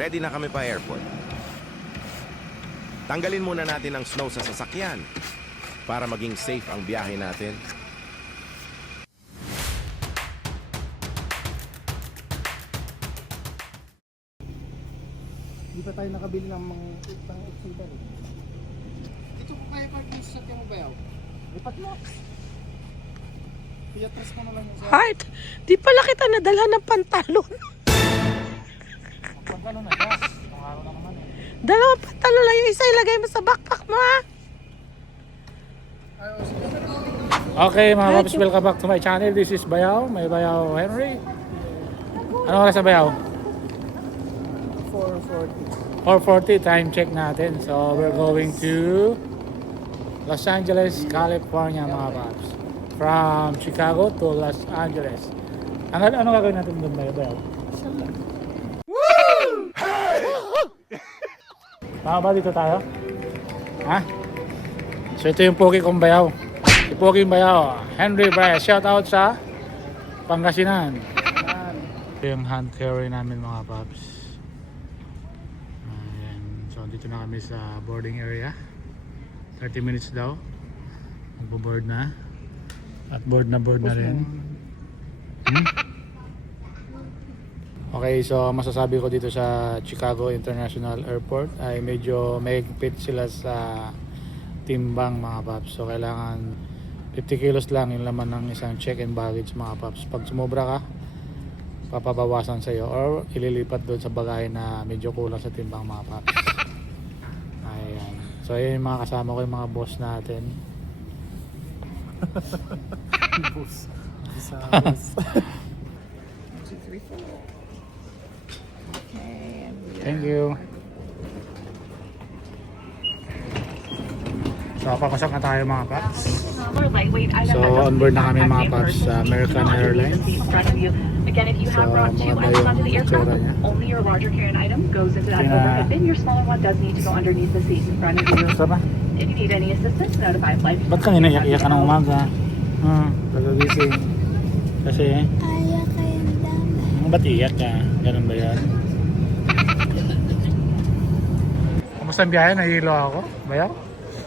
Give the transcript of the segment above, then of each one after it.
ready na kami pa airport. Tanggalin muna natin ang snow sa sasakyan para maging safe ang biyahe natin. Hindi pa tayo nakabili ng mga pang exhibitor eh. Dito po kaya park yung sasakyan mo ba yaw? Lipat mo. Piatras mo na lang yung sa... Heart, di pala kita nadala ng pantalon. Pag ano na gas, ang araw na naman eh. Dalawang pantalon lang, yung isa ilagay mo sa backpack mo ha. Okay mga paps, welcome back to my channel. This is Bayaw, may Bayaw Henry. Ano oras sa Bayaw? 440. 4:40, time check natin. So we're going to Los Angeles, California mga paps. From Chicago to Los Angeles. Ano gagawin natin doon Bayaw? Tama ba dito tayo? Ha? So ito yung pogi kong Bayaw. Si Pogi Bayaw, Henry Braya. Shout out sa Pangasinan. Ito yung hand carry namin mga paps. Ayan. So dito na kami sa boarding area. 30 minutes daw. Magbo-board na. At board na rin. Okay, so masasabi ko dito sa Chicago International Airport ay medyo mahigpit sila sa timbang mga paps. So kailangan 50 kilos lang yung laman ng isang check-in baggage mga paps. Pag sumobra ka, papabawasan sa iyo or ililipat doon sa bagahe na medyo kulang sa timbang mga paps. Ayan. So ayun yung mga kasama ko, yung mga boss natin. Boss. Thank you. So papasok na tayo mga paps. So on board na kami mga paps sa American Airlines. Again, if you So, have brought two maganda items onto the yung aircraft, itsura niya. only your larger carry-on item goes into that Kaya- overhead bin. Your smaller one does need to go underneath the seat in front of you. Sarap. If you need any assistance, notify flight. Ba't kanina iyak-iyak ka ng umaga? Pagkagising. Kasi, Kaya kayang dami. ba't iyak ka? Ganun ba yan? Kamusta ang biyahe? Nahihilo ako. Bayaw?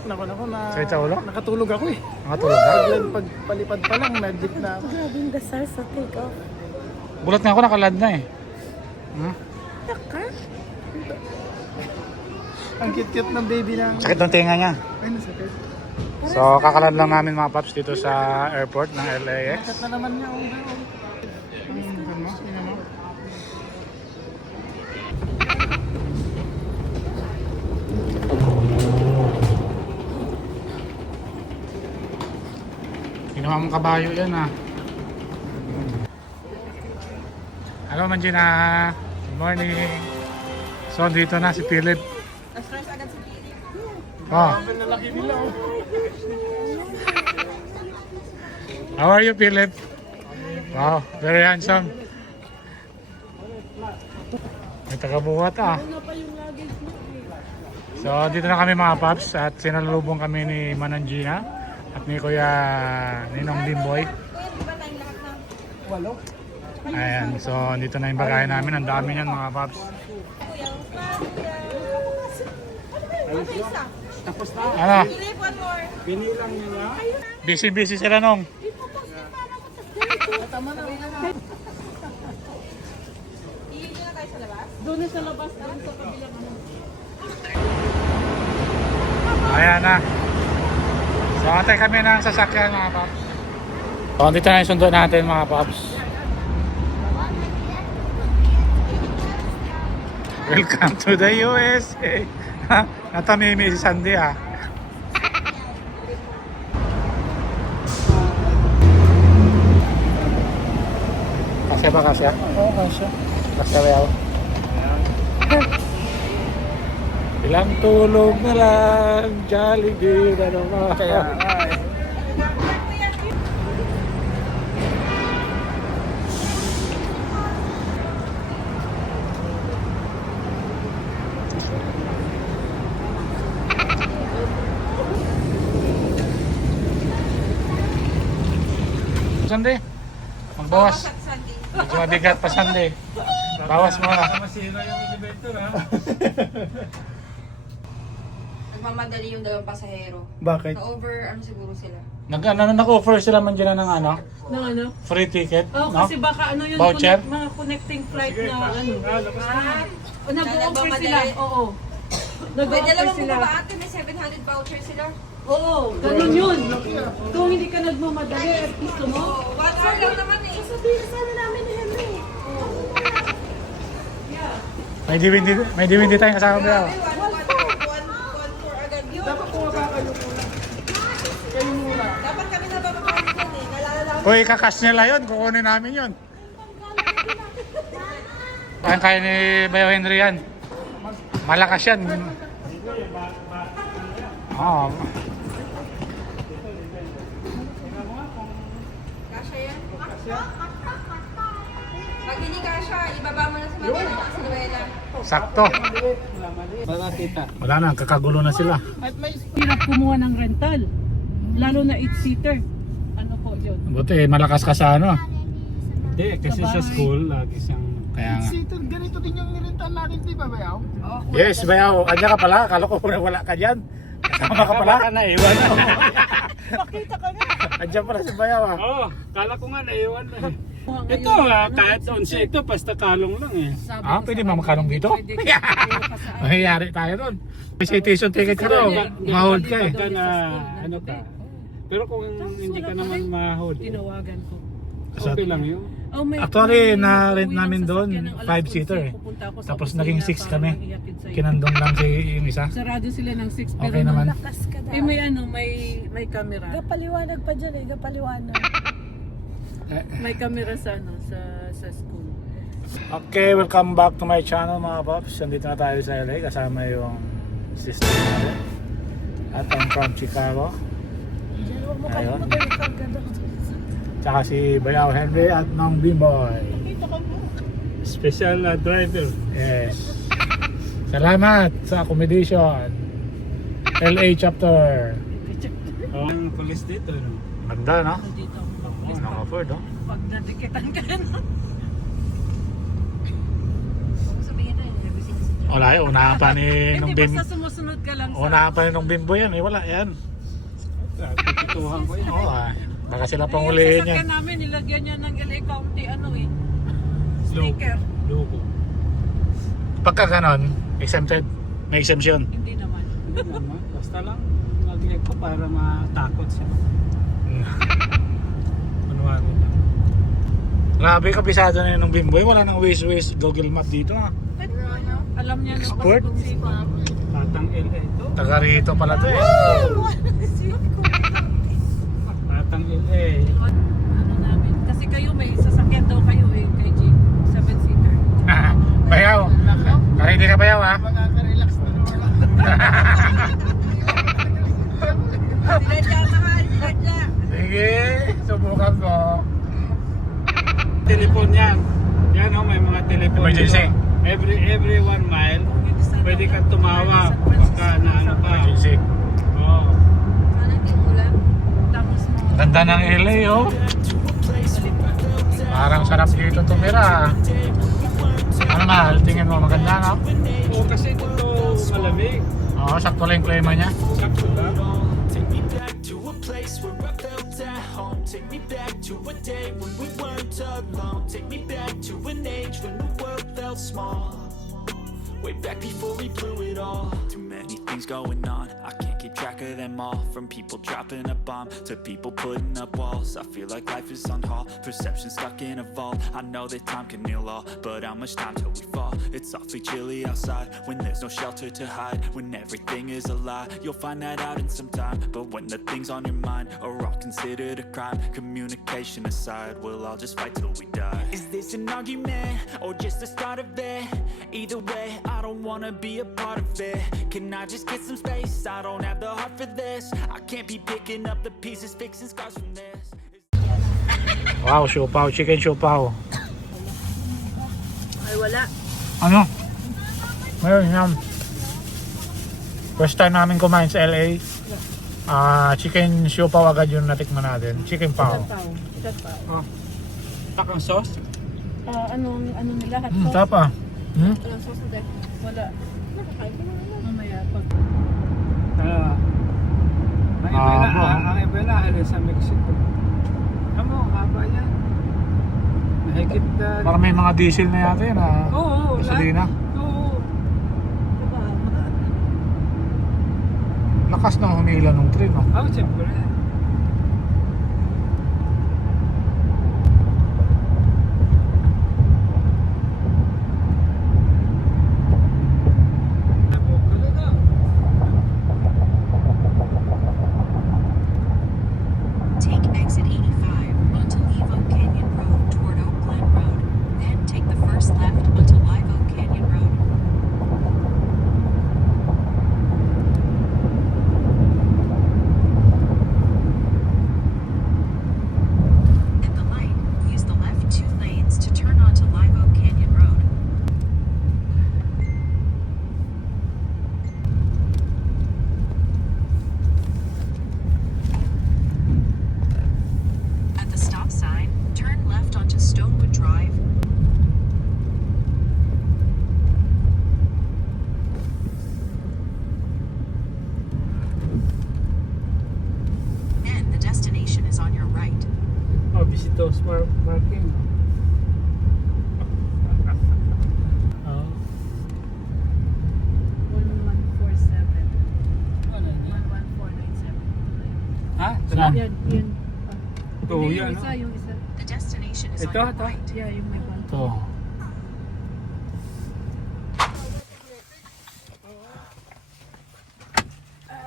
Nako na. Sakit sa ulo? Nakatulog ako eh. Nakatulog ka? Biglang pagpalipad pa lang, nag-dip na ako. Grabe yung dasal sa take off. Gulat nga ako, nakalad na eh. Naka? Ang cute-cute ng baby ng... Sakit ng tenga niya. Ay, nasakit. So, kakalad lang namin mga paps dito sa airport ng LAX. Nakat na naman niya. Tingnan mo. Ginawa mong kabayo yan ah. Hello Manjina. Good morning. So dito na si Philip. Oh. Lalaki nila oh. How are you Philip? Wow, very handsome. May tagabuhat ah. So dito na kami mga paps at sinalubong kami ni Mananjina at ni Kuya Ninong Dimboy. Walo. Ayan, so dito na yung bagahe namin. Ang dami niyan mga paps. Tapos na. Ano? Binilang nila. Busy sila nung. Tama na. Doon na sa labas, doon sa kabilang ano. Ayan na. So antay kami ng sasakyan mga paps. So dito na yung sundo natin mga paps. Welcome to the USA. Natamimi si Sandy ah. Kasya ba kasya? Oo, kasya. Kasya ba yaw? Ilang tulog na lang, Jollibee na naman. Kaya Sunday, magbawas. Medyo mabigat pa Sunday. Bawas mo na. Masira yung elevator ha. Nagmamadali yung dalawang pasahero. Bakit? Na-over, ano siguro sila? Nag-offer sila man dyan ng ano? Ng ano? Free ticket? Oh, no? kasi baka ano yun, Voucher? mga connecting flight Sige, na ano. Ah, O, nag-offer nagmamadali. sila. Oo. may Nag-offer dalawang sila. bumaba ate, may 700 voucher sila. Oo, ganun yun. Kung hindi ka nagmamadali at gusto mo, Oh, 1 hour lang naman eh. sabihin sana namin ni Henry. May DVD tayong kasama ba? Grabe, 1-4 agad yun. Dapat Dapat kami nababakawan yun eh. Nalala ko. Uy, kakas nila yun. Kukunin namin yun. Kaya ni Bayo Henry yan. Malakas yan. Oo. Kasha yan? Pag hindi kasha, ibaba mo na sa mga sa Noela. Sakto. Wala na, kakagulo na sila. Hirap kumuha ng rental. Lalo na 8-seater. Ano po yun? Buti, malakas ka sa ano. Hindi, kasi sa school, lagi siyang... Kaya nga. Seater, ganito din yung nirental natin, di ba, Bayaw? Yes, Bayaw. Andyan ka pala. Akala ko wala ka dyan. Kasama ka pala. na, iwan na. Pakita ka nga. Andyan pala si Bayaw. Ah. Oo, kala ko nga naiwan na eh. Ito kahit 11 ito, basta kalong lang eh. Pwede ba makalong dito? Pwede ka sa Mahiyari tayo doon. May citation ticket ka daw. Mahold ka eh. Pagka na, ano ka. Pero kung hindi ka naman ma-hold, tinawagan ko. okay lang yun. Oh, may, Actually, may na-rent uwi ng namin doon, sasakyan ng alas 5-seater 11, eh. pupunta ako sa Tapos opisina naging 6 para kami. ihatid sa'yo. Kinandong lang si yung isa. Sarado sila ng 6 pero Okay naman. Eh may ano, may camera. Gapaliwanag pa dyan eh, gapaliwanag. May camera sa ano, sa school. Okay, welcome back to my channel mga paps. Nandito na tayo sa LA kasama yung sister natin. At I'm from Chicago. Ayun. Tsaka si Bayaw Henry at Mang Bimboy. Special driver. Yes. Salamat sa accommodation. LA chapter. Oh. Ang pulis dito, no? Ganda, no? Dito ako. Naka-afford, no? Pag natikitan ka na. Huwag mo sabihin na yun. Everything is Wala yun. Unahan pa ni nung Hindi Bim. basta sumusunod ka lang sa... Unahan pa ni nung Bimbo yan. Wala yan. Pipituhan ko yun. Oo, baka sila pang Yung ulihin yan. sasakyan namin, nilagyan niya ng LA County, ano eh. Sticker. Logo. Pagka ganon, exempted. May exemption. Hindi naman. Hindi naman. Basta lang mag-leg ko para matakot siya. Kunwari lang. Grabe, kabisado na yun ng Bimboy. Wala nang Waze Google Map dito ha. Alam niya na Export? Batang LA ito. Taga rito pala to eh. Batang LA. Ano namin. Kasi kayo may sasakyan daw kayo eh. Kay Jeep. 7-seater. Bayaw. Ready ka Bayaw ha? Makaka-relax na naman. Diladya, mahal. Diladya. Sige, subukan ko. Telepon yan. Yan oh, may mga telepon. Emergency. dito. Every 1 mile, pwede kang tumawag pagka na ano ka. Emergency. Oo. Ano tinulan? Tapos mo. Ganda ng LA oh. Parang sarap dito tumira. Ano mahal? Tingin mo maganda no? Oo, kasi dito malamig. Oo, sakto lang yung klima niya. Sakto lang. Take me back to a place where I felt at home. Take me back to a day when we weren't alone. Take me back to an age when the world felt small. Way back before we blew it all. Too many things going on, I can't keep track of them all. From people dropping a bomb to people putting up walls. I feel like life is on hold, perception stuck in a vault. I know that time can heal all, but how much time till we fall? It's awfully chilly outside when there's no shelter to hide. When everything is a lie, you'll find that out in some time. But when the things on your mind are all considered a crime, communication aside, we'll all just fight till we die. Is this an argument or just the start of it? Either way, I don't wanna be a part of it. Can I just get some space? I don't have the heart for this. I can't be picking up the pieces, fixing scars from this. Wow, siopaw, chicken siopaw. Ay wala. Ano? Meron yan. First time namin kumain sa LA. Chicken siopaw agad yung natikman natin. Chicken pao. Ikat pa. Takang sauce? ano nila, hot sauce. Tapa. Hmm? Walang sauce na dahil. Wala. Mamaya pag. Ang Ibela, sa Mexico. Ano, haba yan. Mahigit na... Parang may mga diesel na yata yan, ha? Oo, Gasolina. Oo. Lakas na humila ng train, no? Oh, siyempre. Take exit 85 onto Live Oak Canyon Road toward Oak Glen Road. Then take the first left onto Live Oak Canyon Road. At the light, use the left 2 lanes to turn onto Live Oak Canyon Road. At the stop sign, turn left onto Stonewood Drive. And the destination is on your right. Oh, Visitos Parking. Oh. 1147. Ano yan? 11497. Ha? Saan? Yan, yun. Oo, Hindi, yan, yung isa, no? yung isa. The destination is on Ito, your ito. right. Yeah, yung may one. Ito.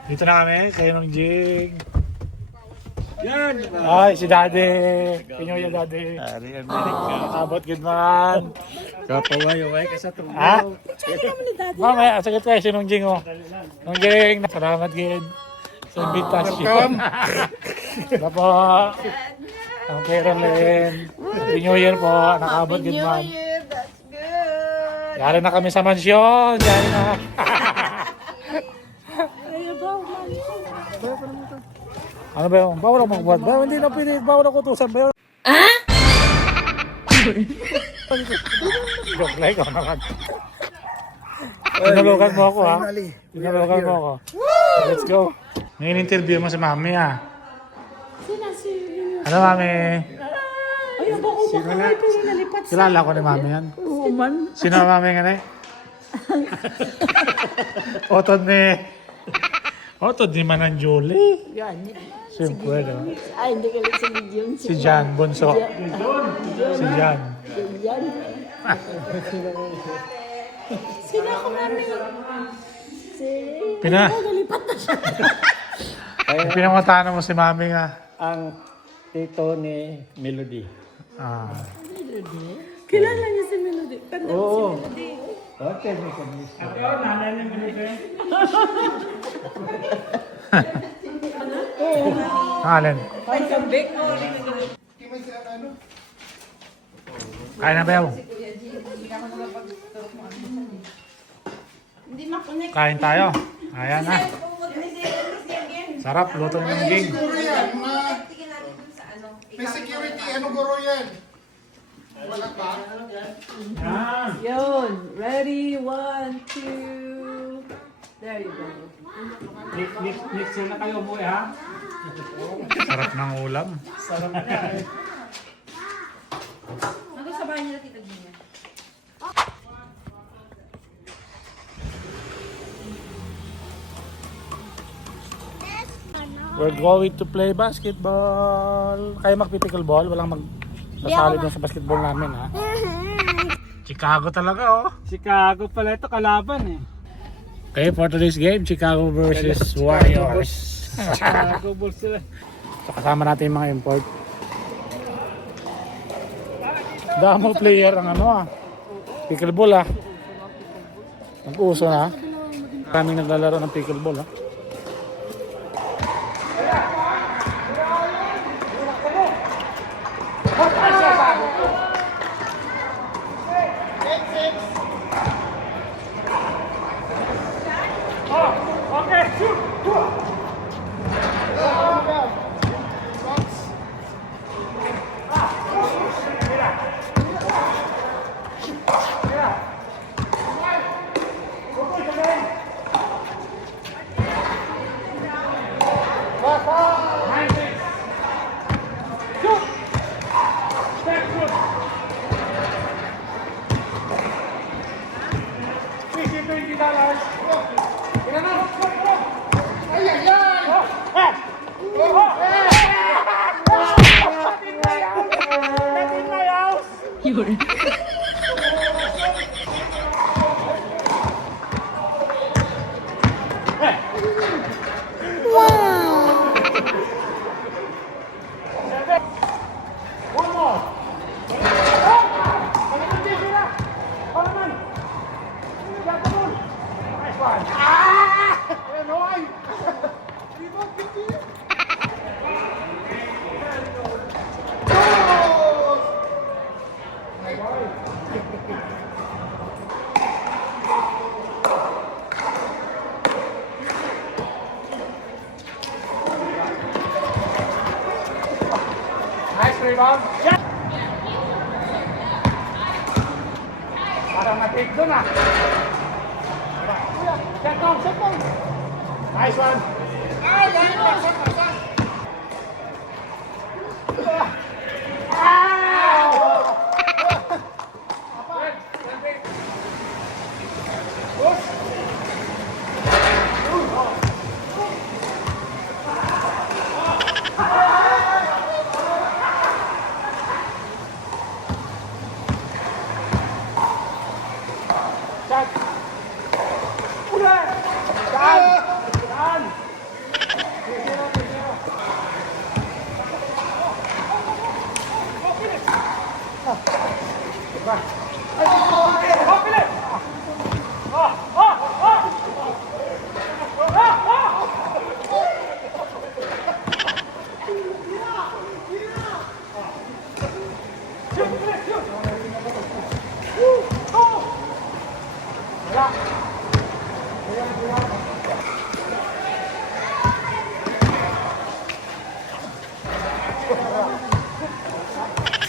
Dito na kami, kayo ng Jing. Yan! Ay, si Daddy. Pinyo yung Daddy. Abot good man. Kapaway-away ka sa tubo. Ha? Mamaya, sagot kayo si Nung Jing, oh. Nung Jing, salamat gid sa invitation. Wala po. Ang pera rin. Happy New Year po. Nakabot good man. That's good. Yari na kami sa mansyon. Yari na. Ano ba yun? Bawal ako magbuhat ba? Hindi na pwede. Bawal ako utusan ba yun? Joke lang ikaw naman. Tinulugan mo ako, ha? Tinulugan mo ako. Let's go. Ngayon interview mo sa mami, ha? Ano, mami? Sino na? Kilala ko ni mami yan. Oo man. Sino ang mami nga na eh? Otod ni... Otod ni Manang Julie. Yan. Siyempre, no? Ay, hindi ka lang sa Gideon. Si Jan Bonso. Si Jan. Yan. Sino ako mami? Si... Nalipat na siya. Pinanguntahan mo si mami nga. Ang tito ni Melody. Ah. Kilala niya si Melody. Tanda mo si Melody. Okay, may kabis. Alin? Kaya na ba yaw? Kain tayo. Ayan na. Sarap, luto ng ging. May security, ano guro yan? Wala pa? Yun. Ready? 1, 2. There you go. Next na kayo umuwi, ha? Sarap ng ulam. Nandun sa bahay nila, Tita Gina. We're going to play basketball. Kayo mag-pickleball? Walang sasali dun sa basketball namin, ha? Chicago talaga, oh. Chicago pala ito, kalaban eh. Okay, for today's game, Chicago versus Warriors. Chicago Bulls sila. So, kasama natin yung mga import. Damo player ang ano, ah. Pickleball, ah. Nag-uso na. Maraming naglalaro ng pickleball, ah. Yun. Nice rebound. Parang na-take doon ah. Set down. Nice one.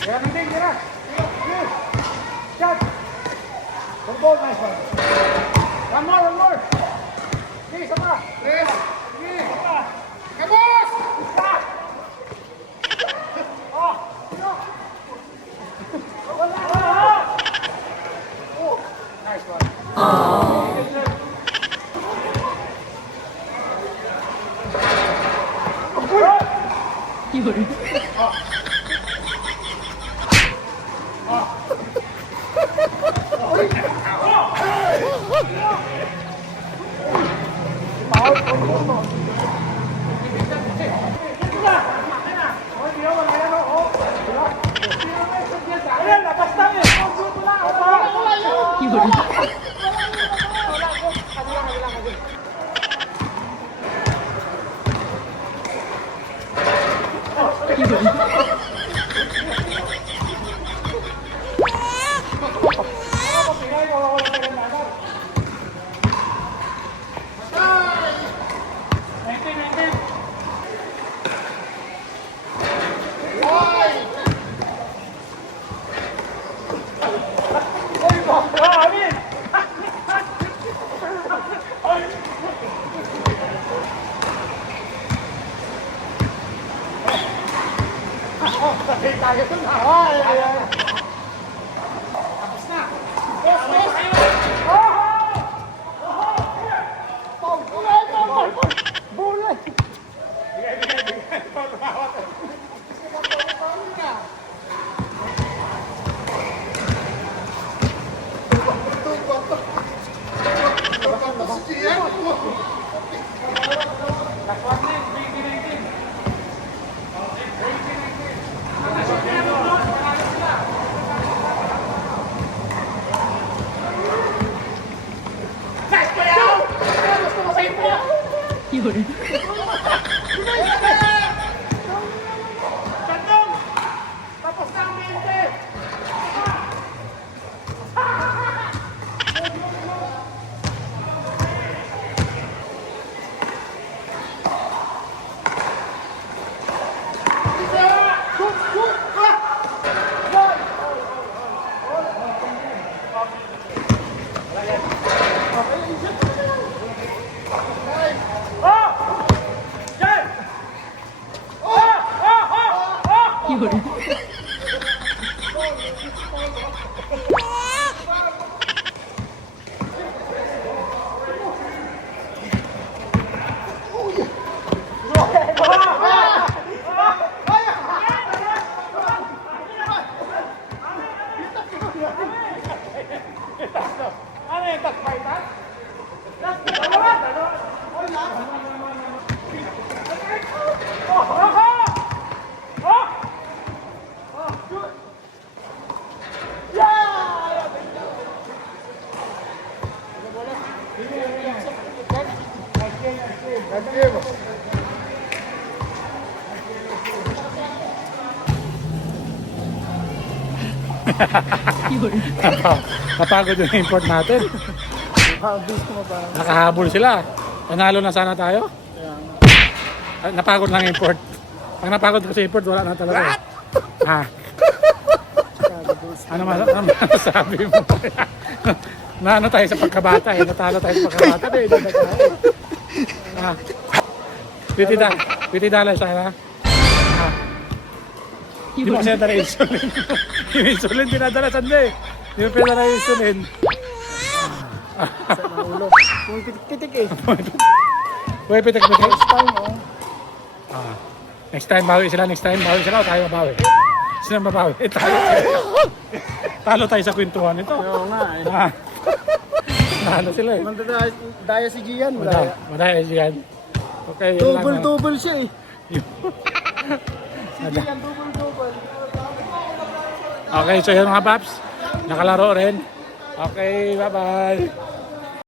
Kaya nanding, tira. Shot. Good ball, nice one. One more. Okay, isa pa. Yes. Isa pa. Kabos! Isa! Oh! Wala! Oh! Nice one. Yun. Yun. Yun. Napagod yung import natin. Nakahabol sila. Panalo na sana tayo. Napagod lang import. Pag napagod ko sa import, wala na talaga. Ha? Ano masasabi mo? Na ano tayo sa pagkabata eh. Natalo tayo sa pagkabata. $50 sana. Hindi mo kasi nadala insulin. Yung insulin dinadala sanda eh. Hindi mo pinadala yung insulin. Sa naulo. Kung titik eh. Uy, pitik-pitik. Next time, bawi sila. Next time, bawi sila o tayo mabawi? Sila mabawi. Talo tayo sa kwentuhan ito. Oo nga eh. Talo sila eh. Daya si Gian. Madaya yan. Okay, yun lang. Double siya eh. Okay, so yun mga paps. Nakalaro rin. Okay, bye-bye.